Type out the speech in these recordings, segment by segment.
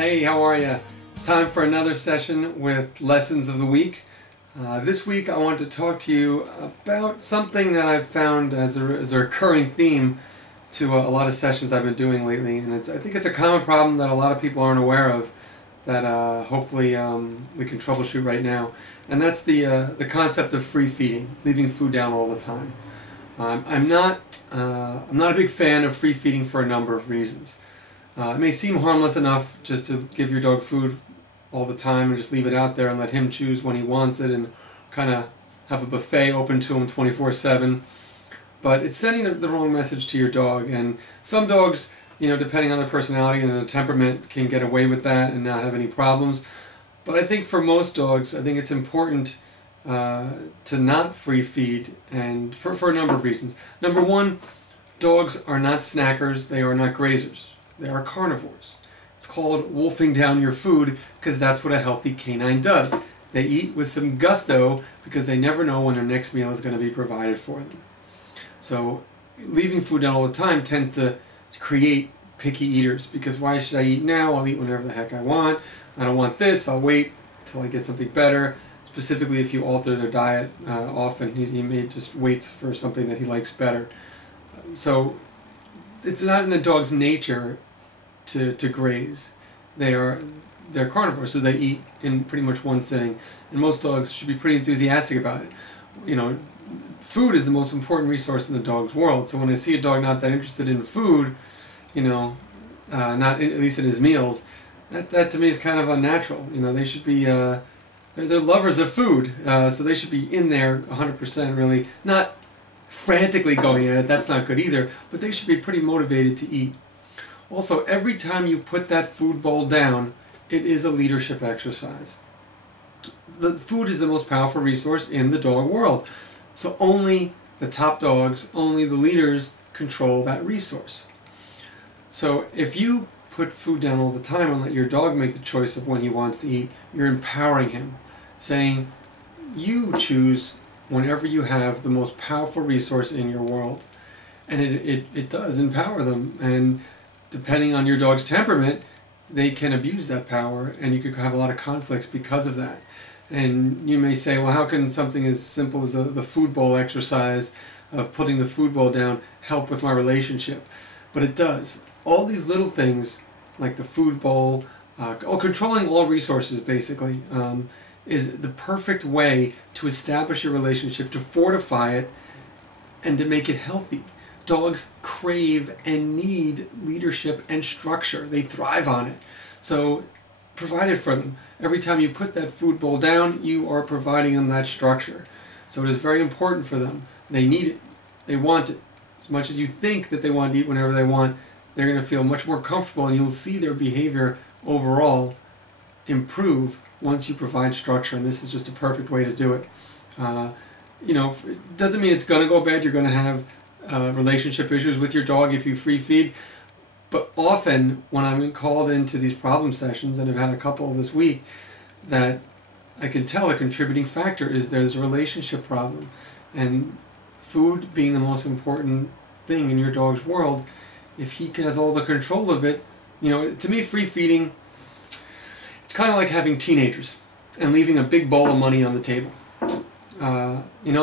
Hey, how are you? Time for another session with Lessons of the Week. This week I want to talk to you about something that I've found as a recurring theme to a lot of sessions I've been doing lately, and I think it's a common problem that a lot of people aren't aware of that hopefully we can troubleshoot right now, and that's the concept of free feeding, leaving food down all the time. I'm not a big fan of free feeding for a number of reasons. It may seem harmless enough just to give your dog food all the time and just leave it out there and let him choose when he wants it and kind of have a buffet open to him 24/7. But it's sending the wrong message to your dog, and some dogs, depending on their personality and their temperament, can get away with that and not have any problems. But I think for most dogs, I think it's important to not free feed, and for a number of reasons. Number one, dogs are not snackers, they are not grazers. They are carnivores. It's called wolfing down your food because that's what a healthy canine does. They eat with some gusto because they never know when their next meal is going to be provided for them. So leaving food down all the time tends to create picky eaters, because why should I eat now? I'll eat whenever the heck I want. I don't want this, I'll wait till I get something better. Specifically if you alter their diet often, he may just wait for something that he likes better. So it's not in the dog's nature to graze. They're carnivores, so they eat in pretty much one sitting, and most dogs should be pretty enthusiastic about it. Food is the most important resource in the dog's world, so when I see a dog not that interested in food, not at least in his meals, that to me is kind of unnatural. They should be they're lovers of food, so they should be in there 100%, really, not frantically going at it. That's not good either, but they should be pretty motivated to eat. Also, every time you put that food bowl down, it is a leadership exercise. The food is the most powerful resource in the dog world, so only the top dogs, only the leaders control that resource. So if you put food down all the time and let your dog make the choice of when he wants to eat, you're empowering him, saying, you choose whenever you have the most powerful resource in your world. And it does empower them, and depending on your dog's temperament, they can abuse that power, and you could have a lot of conflicts because of that. And you may say, well, how can something as simple as the food bowl exercise of putting the food bowl down help with my relationship? But it does. All these little things, like the food bowl, controlling all resources basically, is the perfect way to establish a relationship, to fortify it, and to make it healthy. Dogs crave and need leadership and structure. They thrive on it. So provide it for them. Every time you put that food bowl down, you are providing them that structure. So it is very important for them. They need it. They want it. As much as you think that they want to eat whenever they want, they're going to feel much more comfortable, and you'll see their behavior overall improve once you provide structure, and this is just a perfect way to do it. It doesn't mean it's going to go bad. You're going to have relationship issues with your dog if you free feed, but often when I'm called into these problem sessions, and I've had a couple this week, that I can tell a contributing factor is there's a relationship problem, and food being the most important thing in your dog's world, if he has all the control of it, to me free feeding, it's kind of like having teenagers and leaving a big bowl of money on the table.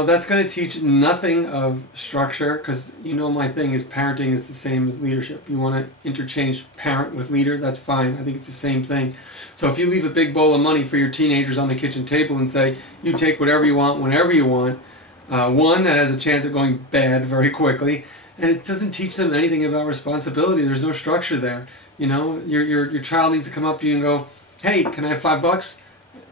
That's going to teach nothing of structure, because my thing is parenting is the same as leadership. You want to interchange parent with leader, that's fine. I think it's the same thing. So if you leave a big bowl of money for your teenagers on the kitchen table and say, you take whatever you want, whenever you want, one, that has a chance of going bad very quickly, and it doesn't teach them anything about responsibility. There's no structure there. Your child needs to come up to you and go, hey, can I have $5?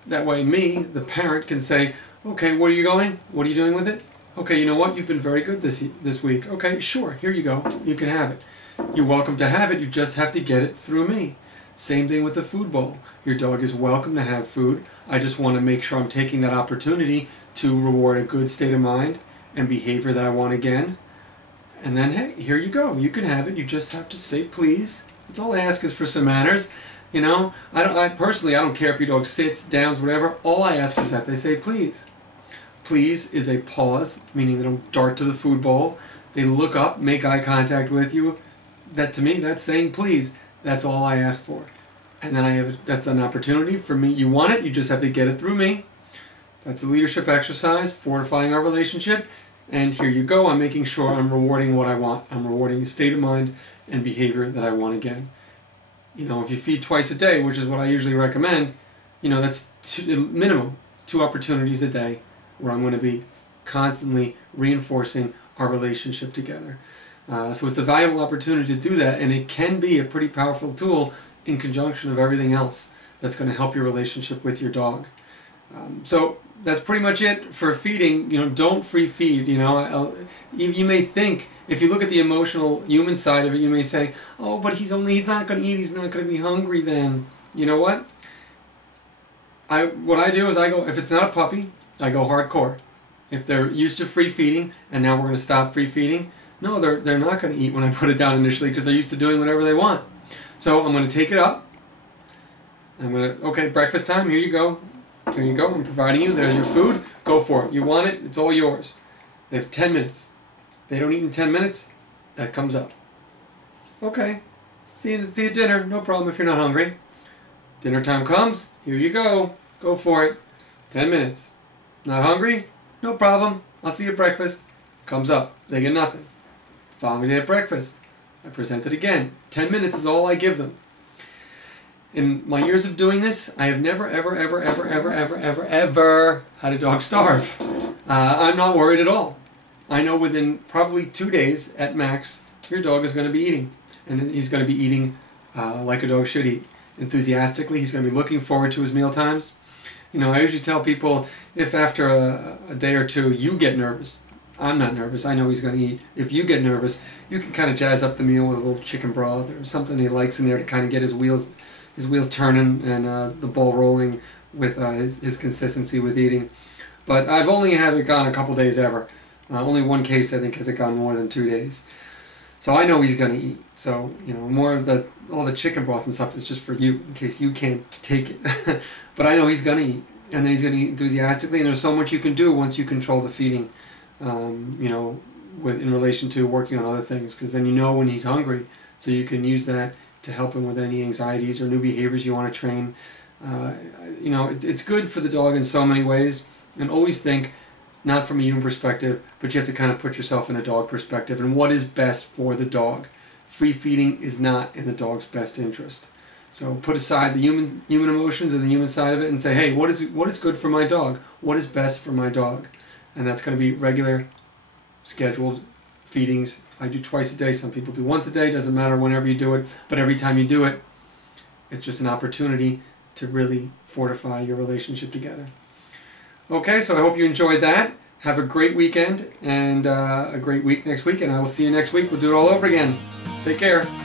That way me, the parent, can say, okay, where are you going? What are you doing with it? Okay, you know what? You've been very good this week. Okay, sure, here you go. You can have it. You're welcome to have it. You just have to get it through me. Same thing with the food bowl. Your dog is welcome to have food. I just want to make sure I'm taking that opportunity to reward a good state of mind and behavior that I want again. And then, hey, here you go. You can have it. You just have to say please. That's all I ask is for some manners. I personally don't care if your dog sits, downs, whatever. All I ask is that they say please. Please is a pause, meaning they don't dart to the food bowl. They look up, make eye contact with you. That, to me, that's saying please. That's all I ask for. and then that's an opportunity for me. You want it, you just have to get it through me. That's a leadership exercise, fortifying our relationship. And here you go, I'm making sure I'm rewarding what I want. I'm rewarding the state of mind and behavior that I want again. You know, if you feed twice a day, which is what I usually recommend, you know, that's minimum 2 opportunities a day where I'm going to be constantly reinforcing our relationship together. So it's a valuable opportunity to do that, and it can be a pretty powerful tool in conjunction of everything else that's going to help your relationship with your dog. So that's pretty much it for feeding. You know, don't free feed. You know, you may think, if you look at the emotional human side of it, you may say, oh, but he's not going to eat, he's not going to be hungry then. You know what? What I do is I go, if it's not a puppy, I go hardcore. If they're used to free feeding and now we're going to stop free feeding, no, they're not going to eat when I put it down initially because they're used to doing whatever they want. So I'm going to take it up. I'm going to, okay, breakfast time, here you go. There you go, I'm providing you, there's your food, go for it. You want it, it's all yours. They have 10 minutes. If they don't eat in 10 minutes, that comes up. Okay, see you at dinner, no problem if you're not hungry. Dinner time comes, here you go for it. 10 minutes. Not hungry? No problem, I'll see you at breakfast. Comes up, they get nothing. Following day at breakfast, I present it again. 10 minutes is all I give them. In my years of doing this, I have never, ever had a dog starve. I'm not worried at all. I know within probably 2 days at max, your dog is going to be eating. And he's going to be eating like a dog should eat. Enthusiastically, he's going to be looking forward to his meal times. You know, I usually tell people, if after a day or two you get nervous, I'm not nervous, I know he's going to eat. If you get nervous, you can kind of jazz up the meal with a little chicken broth or something he likes in there to kind of get his wheels turning and the ball rolling with his consistency with eating. But I've only had it gone a couple days ever. Only one case, I think, has it gone more than 2 days. So I know he's going to eat. So, you know, more of all the chicken broth and stuff is just for you, in case you can't take it. But I know he's going to eat. And then he's going to eat enthusiastically. And there's so much you can do once you control the feeding, you know, in relation to working on other things. Because then you know when he's hungry, so you can use that to help him with any anxieties or new behaviors you want to train. You know, it's good for the dog in so many ways. And always think, not from a human perspective, but you have to kind of put yourself in a dog perspective and what is best for the dog. Free feeding is not in the dog's best interest. So put aside the human emotions and the human side of it and say, hey, what is good for my dog? What is best for my dog? And that's going to be regular, scheduled feedings. I do twice a day. Some people do once a day. Doesn't matter whenever you do it. But every time you do it, it's just an opportunity to really fortify your relationship together. Okay, so I hope you enjoyed that. Have a great weekend and a great week next week. And I will see you next week. We'll do it all over again. Take care.